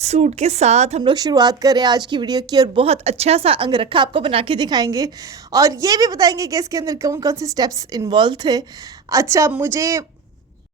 Suit के साथ हम लोग शुरुआत कर रहे हैं आज की वीडियो की और बहुत अच्छा सा अंगरखा आपको बना के दिखाएंगे और ये भी बताएंगे कि इसके अंदर कौन कौन से स्टेप्स इन्वॉल्व थे। अच्छा, मुझे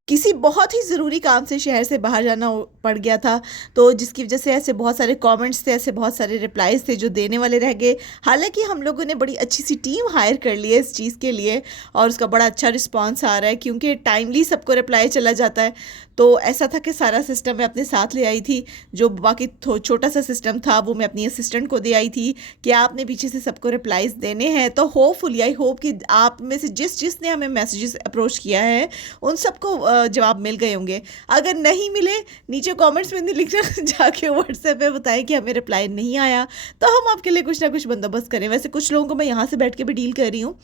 किसी बहुत ही ज़रूरी काम से शहर से बाहर जाना पड़ गया था, तो जिसकी वजह से ऐसे बहुत सारे कमेंट्स थे, ऐसे बहुत सारे रिप्लाईज़ थे जो देने वाले रह गए। हालांकि हम लोगों ने बड़ी अच्छी सी टीम हायर कर ली है इस चीज़ के लिए और उसका बड़ा अच्छा रिस्पांस आ रहा है क्योंकि टाइमली सबको रिप्लाई चला जाता है। तो ऐसा था कि सारा सिस्टम मैं अपने साथ ले आई थी। जो बाकी छोटा सा सिस्टम था वो मैं अपनी असिस्टेंट को दे आई थी कि आपने पीछे से सबको रिप्लाईज़ देने हैं। तो होपफुली आई होप कि आप में से जिसने हमें मैसेजेस अप्रोच किया है उन सबको जवाब मिल गए होंगे। अगर नहीं मिले, नीचे कमेंट्स में नहीं लिखना जाके व्हाट्सएप पे बताएं कि हमें रिप्लाई नहीं आया, तो हम आपके लिए कुछ ना कुछ बंदोबस्त करें। वैसे कुछ लोगों को मैं यहाँ से बैठ के भी डील कर रही हूँ,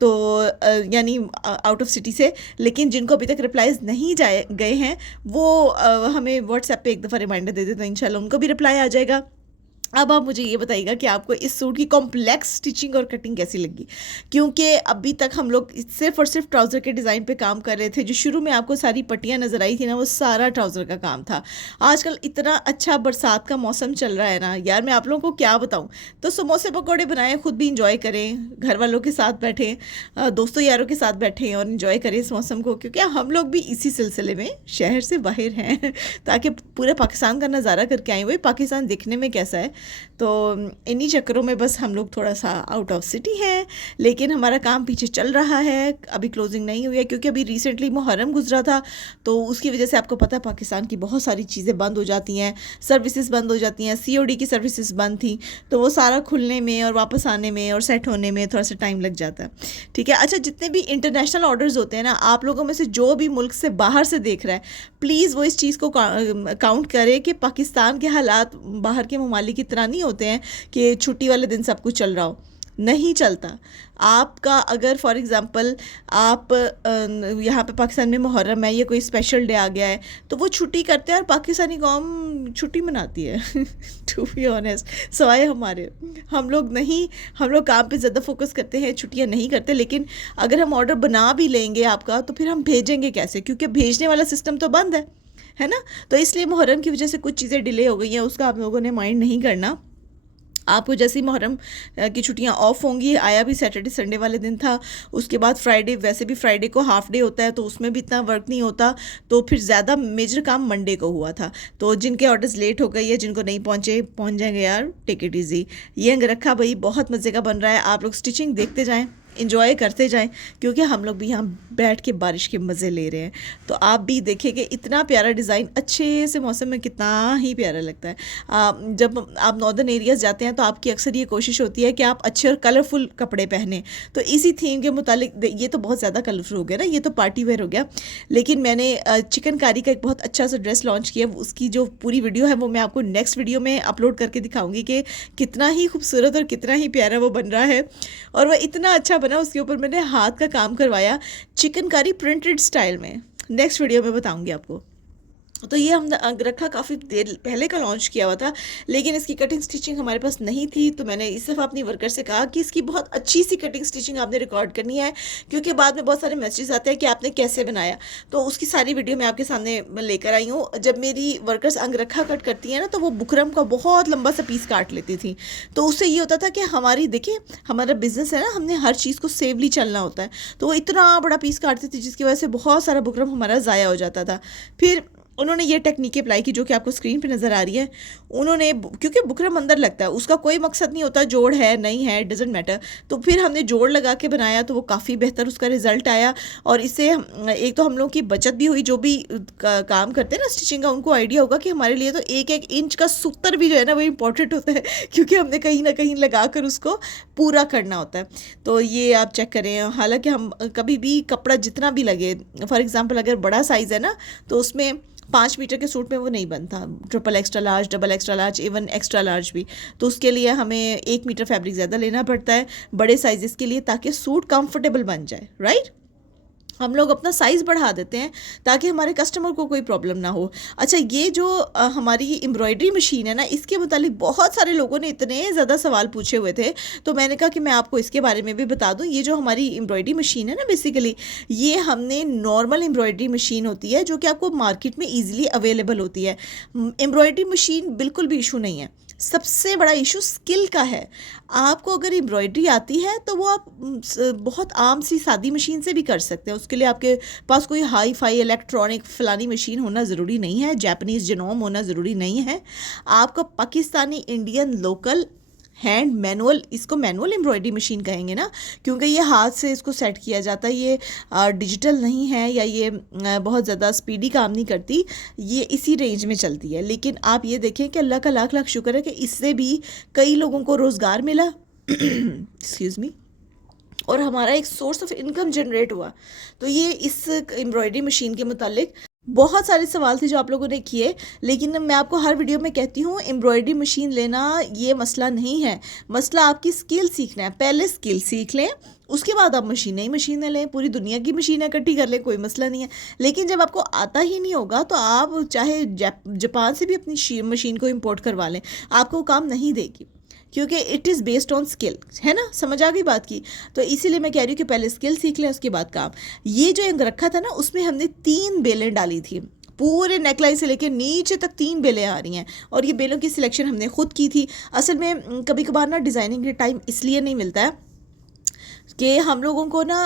तो यानी आउट ऑफ सिटी से, लेकिन जिनको अभी तक रिप्लाईज नहीं जाए गए हैं वो हमें व्हाट्सएप पे एक दफ़ा रिमाइंडर दे दे तो इंशाल्लाह उनको भी रिप्लाई आ जाएगा। अब आप मुझे ये बताइएगा कि आपको इस सूट की कॉम्प्लेक्स स्टिचिंग और कटिंग कैसी लगी, क्योंकि अभी तक हम लोग सिर्फ और सिर्फ ट्राउज़र के डिज़ाइन पे काम कर रहे थे। जो शुरू में आपको सारी पट्टियाँ नज़र आई थी ना, वो सारा ट्राउज़र का काम था। आजकल इतना अच्छा बरसात का मौसम चल रहा है ना यार, मैं आप लोगों को क्या बताऊँ। तो समोसे पकौड़े बनाएं, खुद भी इंजॉय करें, घर वालों के साथ बैठें, दोस्तों यारों के साथ बैठें और इन्जॉय करें इस मौसम को, क्योंकि हम लोग भी इसी सिलसिले में शहर से बाहर हैं ताकि पूरे पाकिस्तान का नज़ारा करके आए हुए। पाकिस्तान दिखने में कैसा है, तो इन्हीं चक्करों में बस हम लोग थोड़ा सा आउट ऑफ सिटी हैं, लेकिन हमारा काम पीछे चल रहा है। अभी क्लोजिंग नहीं हुई है क्योंकि अभी रिसेंटली मुहर्रम गुजरा था, तो उसकी वजह से आपको पता है पाकिस्तान की बहुत सारी चीज़ें बंद हो जाती हैं, सर्विसेज बंद हो जाती हैं, COD की सर्विसेज बंद थी, तो वो सारा खुलने में और वापस आने में और सेट होने में थोड़ा सा टाइम लग जाता है। ठीक है। अच्छा, जितने भी इंटरनेशनल ऑर्डर्स होते हैं ना, आप लोगों में से जो भी मुल्क से बाहर से देख रहा है, प्लीज़ वो इस चीज़ को काउंट करे कि पाकिस्तान के हालात बाहर के ममालिक की तरह नहीं होते हैं कि छुट्टी वाले दिन सब कुछ चल रहा हो। नहीं चलता। आपका अगर फॉर एग्ज़ाम्पल आप यहाँ पे पाकिस्तान में मुहर्रम है या कोई स्पेशल डे आ गया है, तो वो छुट्टी करते हैं और पाकिस्तानी कौम छुट्टी मनाती है टू बी ऑनेस्ट। सवाए हमारे, हम लोग नहीं, हम लोग काम पे ज़्यादा फोकस करते हैं, छुट्टियाँ नहीं करते। लेकिन अगर हम ऑर्डर बना भी लेंगे आपका, तो फिर हम भेजेंगे कैसे, क्योंकि भेजने वाला सिस्टम तो बंद है ना। तो इसलिए मुहर्रम की वजह से कुछ चीज़ें डिले हो गई हैं, उसका आप लोगों ने माइंड नहीं करना। आपको जैसे ही मुहर्रम की छुट्टियां ऑफ होंगी, आया भी सैटरडे संडे वाले दिन था, उसके बाद फ्राइडे, वैसे भी फ्राइडे को हाफ डे होता है तो उसमें भी इतना वर्क नहीं होता, तो फिर ज़्यादा मेजर काम मंडे को हुआ था। तो जिनके ऑर्डर्स लेट हो गई है, जिनको नहीं पहुँच जाएंगे यार, टेक इट ईजी। ये अंगरखा भाई बहुत मज़े का बन रहा है, आप लोग स्टिचिंग देखते जाएँ, इंजॉय करते जाएं, क्योंकि हम लोग भी यहाँ बैठ के बारिश के मज़े ले रहे हैं। तो आप भी देखेंगे इतना प्यारा डिज़ाइन अच्छे से मौसम में कितना ही प्यारा लगता है। जब आप नॉर्दर्न एरियाज़ जाते हैं तो आपकी अक्सर ये कोशिश होती है कि आप अच्छे और कलरफुल कपड़े पहने। तो इसी थीम के मुतालिक, ये तो बहुत ज़्यादा कलरफुल हो गया ना, ये तो पार्टी वेयर हो गया, लेकिन मैंने चिकनकारी का एक बहुत अच्छा सा ड्रेस लॉन्च किया। उसकी जो पूरी वीडियो है वो मैं आपको नेक्स्ट वीडियो में अपलोड करके दिखाऊंगी कि कितना ही खूबसूरत और कितना ही प्यारा वो बन रहा है। और वह इतना अच्छा बना, उसके ऊपर मैंने हाथ का काम करवाया चिकनकारी प्रिंटेड स्टाइल में। नेक्स्ट वीडियो में बताऊंगी आपको। तो ये हम अंगरखा काफ़ी देर पहले का लॉन्च किया हुआ था, लेकिन इसकी कटिंग स्टिचिंग हमारे पास नहीं थी, तो मैंने इस दफ़ा अपनी वर्कर से कहा कि इसकी बहुत अच्छी सी कटिंग स्टिचिंग आपने रिकॉर्ड करनी है, क्योंकि बाद में बहुत सारे मैसेजेस आते हैं कि आपने कैसे बनाया। तो उसकी सारी वीडियो मैं आपके सामने लेकर आई हूँ। जब मेरी वर्कर्स अंगरखा कट करती हैं ना, तो वो बुकरम का बहुत लंबा सा पीस काट लेती थी। तो उससे ये होता था कि हमारी, देखिए हमारा बिजनेस है ना, हमने हर चीज़ को सेवली चलना होता है, तो वो इतना बड़ा पीस काटती थी जिसकी वजह से बहुत सारा बुकरम हमारा ज़ाया हो जाता था। फिर उन्होंने ये टेक्निक अप्लाई की जो कि आपको स्क्रीन पे नज़र आ रही है। उन्होंने, क्योंकि बुकरम अंदर लगता है, उसका कोई मकसद नहीं होता जोड़ है नहीं है, डजेंट मैटर। तो फिर हमने जोड़ लगा के बनाया, तो वो काफ़ी बेहतर उसका रिज़ल्ट आया। और इससे एक तो हम लोग की बचत भी हुई, जो भी काम करते हैं ना स्टिचिंग का, उनको आइडिया होगा कि हमारे लिए तो एक एक इंच का सूत्र भी जो है ना वो इम्पॉर्टेंट होता है क्योंकि हमने कहीं ना कहीं लगा कर उसको पूरा करना होता है। तो ये आप चेक करें। हालांकि हम कभी भी कपड़ा जितना भी लगे, फॉर एग्ज़ाम्पल अगर बड़ा साइज़ है ना, तो उसमें 5 मीटर के सूट में वो नहीं बनता, triple extra large, double extra large, even extra large भी। तो उसके लिए हमें 1 मीटर फैब्रिक ज़्यादा लेना पड़ता है बड़े साइज़ के लिए, ताकि सूट कंफर्टेबल बन जाए, राइट। हम लोग अपना साइज़ बढ़ा देते हैं ताकि हमारे कस्टमर को कोई प्रॉब्लम ना हो। अच्छा, ये जो हमारी एम्ब्रॉयडरी मशीन है ना, इसके मुतालिक बहुत सारे लोगों ने इतने ज़्यादा सवाल पूछे हुए थे, तो मैंने कहा कि मैं आपको इसके बारे में भी बता दूँ। ये जो हमारी एम्ब्रॉयडरी मशीन है ना, बेसिकली ये हमने नॉर्मल एम्ब्रॉयडरी मशीन होती है जो कि आपको मार्केट में ईजिली अवेलेबल होती है। एम्ब्रॉयडरी मशीन बिल्कुल भी इशू नहीं है, सबसे बड़ा इशू स्किल का है। आपको अगर एम्ब्रॉयडरी आती है तो वो आप बहुत आम सी सादी मशीन से भी कर सकते हैं। उसके लिए आपके पास कोई हाई फाई इलेक्ट्रॉनिक फलानी मशीन होना ज़रूरी नहीं है, जापानीज़ जिनोम होना ज़रूरी नहीं है। आपका Pakistani Indian local hand manual, इसको मैनुअल एम्ब्रॉयडरी मशीन कहेंगे ना, क्योंकि ये हाथ से इसको सेट किया जाता है। ये डिजिटल नहीं है या ये बहुत ज़्यादा स्पीडी काम नहीं करती, ये इसी रेंज में चलती है। लेकिन आप ये देखें कि अल्लाह का लाख लाख शुक्र है कि इससे भी कई लोगों को रोज़गार मिला एक्सक्यूज़ मी, और हमारा एक सोर्स ऑफ इनकम जनरेट हुआ। तो ये इस एम्ब्रॉयडरी मशीन के मुतालिक बहुत सारे सवाल थे जो आप लोगों ने किए, लेकिन मैं आपको हर वीडियो में कहती हूँ एम्ब्रॉयडरी मशीन लेना ये मसला नहीं है, मसला आपकी स्किल सीखना है। पहले स्किल सीख लें, उसके बाद आप मशीनें लें, पूरी दुनिया की मशीनें इकट्ठी कर लें, कोई मसला नहीं है। लेकिन जब आपको आता ही नहीं होगा तो आप चाहे जापान से भी अपनी मशीन को इम्पोर्ट करवा लें, आपको वो काम नहीं देगी, क्योंकि it is based on skill, है ना। समझ आ गई बात की। तो इसीलिए मैं कह रही हूँ कि पहले स्किल सीख लें, उसके बाद काम। ये जो अंग रखा था ना, उसमें हमने 3 बेलें डाली थी, पूरे नेकलाइन से लेकर नीचे तक 3 बेलें आ रही हैं, और ये बेलों की सिलेक्शन हमने खुद की थी। असल में कभी कभार ना डिज़ाइनिंग के टाइम इसलिए नहीं मिलता है कि हम लोगों को ना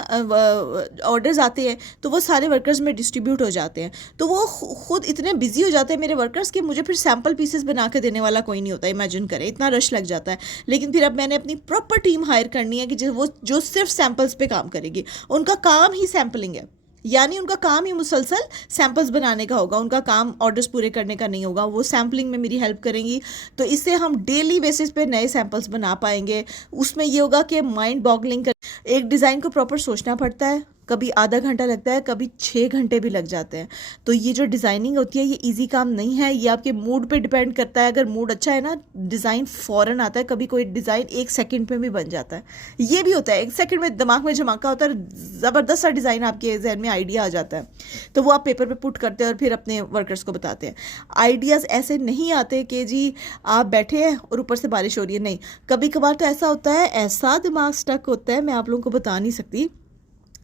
ऑर्डर्स आते हैं तो वो सारे वर्कर्स में डिस्ट्रीब्यूट हो जाते हैं, तो वो खुद इतने बिजी हो जाते हैं मेरे वर्कर्स कि मुझे फिर सैम्पल पीसेस बना के देने वाला कोई नहीं होता। इमेजिन करें, इतना रश लग जाता है। लेकिन फिर अब मैंने अपनी प्रॉपर टीम हायर करनी है कि जो सिर्फ सैम्पल्स पे काम करेगी। उनका काम ही सैम्पलिंग है, यानी उनका काम ही मुसलसल सैम्पल्स बनाने का होगा, उनका काम ऑर्डर्स पूरे करने का नहीं होगा। वो सैम्पलिंग में मेरी हेल्प करेंगी, तो इससे हम डेली बेसिस पे नए सैम्पल्स बना पाएंगे। उसमें ये होगा कि माइंड बॉगलिंग एक डिज़ाइन को प्रॉपर सोचना पड़ता है, कभी आधा घंटा लगता है, कभी 6 घंटे भी लग जाते हैं। तो ये जो डिज़ाइनिंग होती है ये इजी काम नहीं है, ये आपके मूड पे डिपेंड करता है। अगर मूड अच्छा है ना, डिज़ाइन फ़ौरन आता है। कभी कोई डिज़ाइन 1 सेकंड में भी बन जाता है, ये भी होता है। 1 सेकंड में दिमाग में झमाका होता है, ज़बरदस्त सा डिज़ाइन आपके जहन में आइडिया आ जाता है, तो वो आप पेपर पे पुट करते हैं और फिर अपने वर्कर्स को बताते हैं। आइडियाज़ ऐसे नहीं आते कि जी आप बैठे हैं और ऊपर से बारिश हो रही है, नहीं। कभी कभार तो ऐसा होता है, ऐसा दिमाग स्टक होता है, मैं आप लोगों को बता नहीं सकती।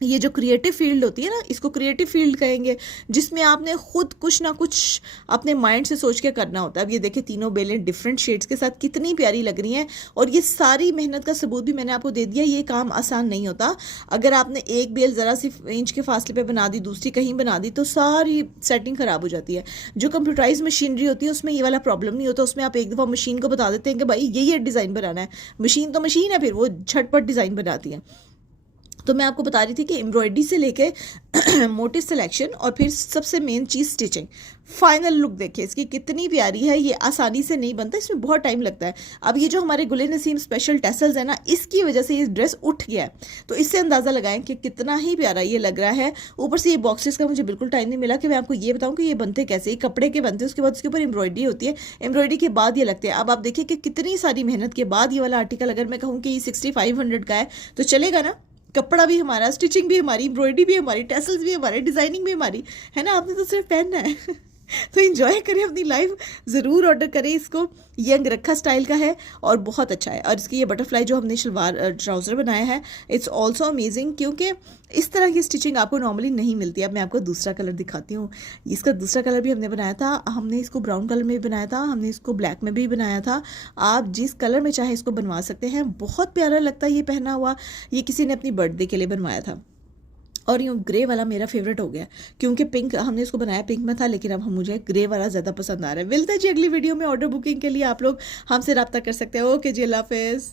ये जो क्रिएटिव फील्ड होती है ना, इसको क्रिएटिव फील्ड कहेंगे, जिसमें आपने खुद कुछ ना कुछ अपने माइंड से सोच के करना होता है। अब ये देखिए, तीनों बेलें डिफरेंट शेड्स के साथ कितनी प्यारी लग रही हैं, और ये सारी मेहनत का सबूत भी मैंने आपको दे दिया। ये काम आसान नहीं होता। अगर आपने एक बेल ज़रा सी इंच के फासले पे बना दी, दूसरी कहीं बना दी, तो सारी सेटिंग ख़राब हो जाती है। जो कंप्यूटराइज मशीनरी होती है उसमें ये वाला प्रॉब्लम नहीं होता। उसमें आप एक दफ़ा मशीन को बता देते हैं कि भाई ये डिज़ाइन बनाना है, मशीन तो मशीन है, फिर वो झटपट डिज़ाइन बनाती है। तो मैं आपको बता रही थी कि एम्ब्रॉयडरी से लेके मोटिव सिलेक्शन और फिर सबसे मेन चीज़ स्टिचिंग। फाइनल लुक देखिए इसकी कितनी प्यारी है। ये आसानी से नहीं बनता, इसमें बहुत टाइम लगता है। अब ये जो हमारे गुले नसीम स्पेशल टेसल्स है ना, इसकी वजह से ये ड्रेस उठ गया है, तो इससे अंदाज़ा लगाएं कि कितना ही प्यारा ये लग रहा है। ऊपर से ये बॉक्सेस का मुझे बिल्कुल टाइम नहीं मिला कि मैं आपको ये बताऊं कि ये बनते कैसे। ये कपड़े के बनते हैं, उसके बाद उसके ऊपर एम्ब्रॉयडरी होती है, एम्ब्रॉयडरी के बाद ये लगते हैं। अब आप देखिए कि कितनी सारी मेहनत के बाद ये वाला आर्टिकल, अगर मैं कहूँ कि ये 6500 का है तो चलेगा ना। कपड़ा भी हमारा, स्टिचिंग भी हमारी, एम्ब्रॉयडरी भी हमारी, टेसल्स भी हमारे, डिज़ाइनिंग भी हमारी, है ना। आपने तो सिर्फ पहनना है तो एंजॉय करें अपनी लाइफ, ज़रूर ऑर्डर करें इसको। ये अंगरखा स्टाइल का है और बहुत अच्छा है। और इसकी ये बटरफ्लाई जो हमने शलवार ट्राउज़र बनाया है, इट्स ऑल्सो अमेजिंग, क्योंकि इस तरह की स्टिचिंग आपको नॉर्मली नहीं मिलती है। अब मैं आपको दूसरा कलर दिखाती हूँ। इसका दूसरा कलर भी हमने बनाया था, हमने इसको ब्राउन कलर में भी बनाया था, हमने इसको ब्लैक में भी बनाया था। आप जिस कलर में चाहे इसको बनवा सकते हैं, बहुत प्यारा लगता है ये पहना हुआ। ये किसी ने अपनी बर्थडे के लिए बनवाया था। और यूँ ग्रे वाला मेरा फेवरेट हो गया, क्योंकि पिंक हमने इसको बनाया पिंक में था, लेकिन अब मुझे ग्रे वाला ज़्यादा पसंद आ रहा है। मिलते हैं जी अगली वीडियो में। ऑर्डर बुकिंग के लिए आप लोग हमसे रब्ता कर सकते हैं। ओके जी, अल्लाह हाफिज़।